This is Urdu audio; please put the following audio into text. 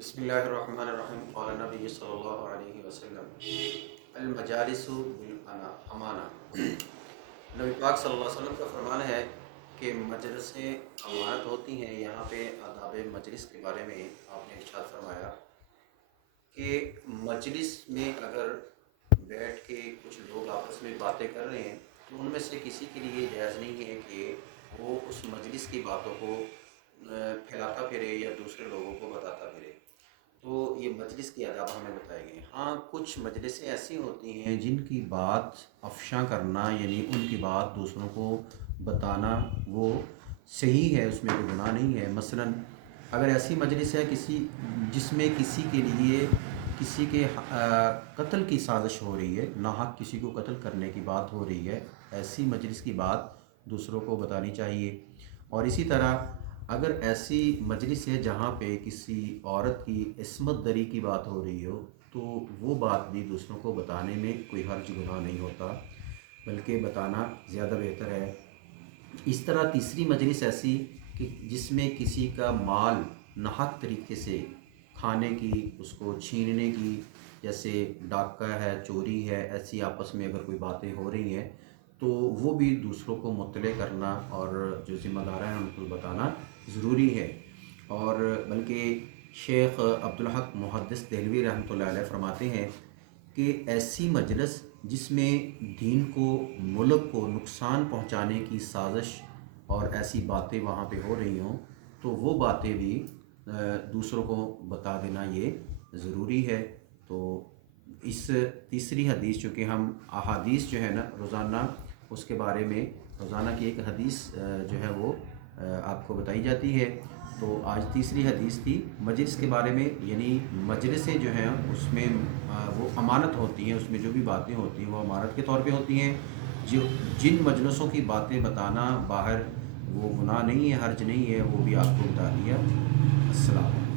بسم اللہ الرحمن الرحیم قال نبی صلی اللہ علیہ وسلم المجالس بالامانہ۔ نبی پاک صلی اللہ علیہ وسلم کا فرمان ہے کہ مجلسیں امانت ہوتی ہیں۔ یہاں پہ آداب مجلس کے بارے میں آپ نے ارشاد فرمایا کہ مجلس میں اگر بیٹھ کے کچھ لوگ آپس میں باتیں کر رہے ہیں تو ان میں سے کسی کے لیے جائز نہیں ہے کہ وہ اس مجلس کی باتوں کو پھیلاتا پھرے یا دوسرے لوگوں کو بتاتا پھرے۔ تو یہ مجلس کی آداب ہمیں بتائے گئے ہیں۔ ہاں، کچھ مجلسیں ایسی ہوتی ہیں جن کی بات افشاں کرنا، یعنی ان کی بات دوسروں کو بتانا، وہ صحیح ہے، اس میں کوئی گناہ نہیں ہے۔ مثلاً اگر ایسی مجلس ہے جس میں کسی کے لیے کسی کے قتل کی سازش ہو رہی ہے، ناحق کسی کو قتل کرنے کی بات ہو رہی ہے، ایسی مجلس کی بات دوسروں کو بتانی چاہیے۔ اور اسی طرح اگر ایسی مجلس ہے جہاں پہ کسی عورت کی عصمت دری کی بات ہو رہی ہو تو وہ بات بھی دوسروں کو بتانے میں کوئی حرج گناہ نہیں ہوتا، بلکہ بتانا زیادہ بہتر ہے۔ اس طرح تیسری مجلس ایسی کہ جس میں کسی کا مال ناحق طریقے سے کھانے کی، اس کو چھیننے کی، جیسے ڈاکہ ہے، چوری ہے، ایسی آپس میں اگر کوئی باتیں ہو رہی ہیں تو وہ بھی دوسروں کو مطلع کرنا اور جو ذمہ دار ہیں ان کو بتانا ضروری ہے۔ اور بلکہ شیخ عبدالحق محدث دہلوی رحمۃ اللہ علیہ فرماتے ہیں کہ ایسی مجلس جس میں دین کو، ملک کو نقصان پہنچانے کی سازش اور ایسی باتیں وہاں پہ ہو رہی ہوں تو وہ باتیں بھی دوسروں کو بتا دینا یہ ضروری ہے۔ تو اس تیسری حدیث، چونکہ ہم احادیث جو ہے نا روزانہ، اس کے بارے میں روزانہ کی ایک حدیث جو ہے وہ آپ کو بتائی جاتی ہے۔ تو آج تیسری حدیث تھی مجلس کے بارے میں، یعنی مجلسیں جو ہیں اس میں وہ امانت ہوتی ہیں، اس میں جو بھی باتیں ہوتی ہیں وہ امانت کے طور پہ ہوتی ہیں۔ جو جن مجلسوں کی باتیں بتانا باہر وہ گناہ نہیں ہے، حرج نہیں ہے، وہ بھی آپ کو بتا دیا۔ السلام۔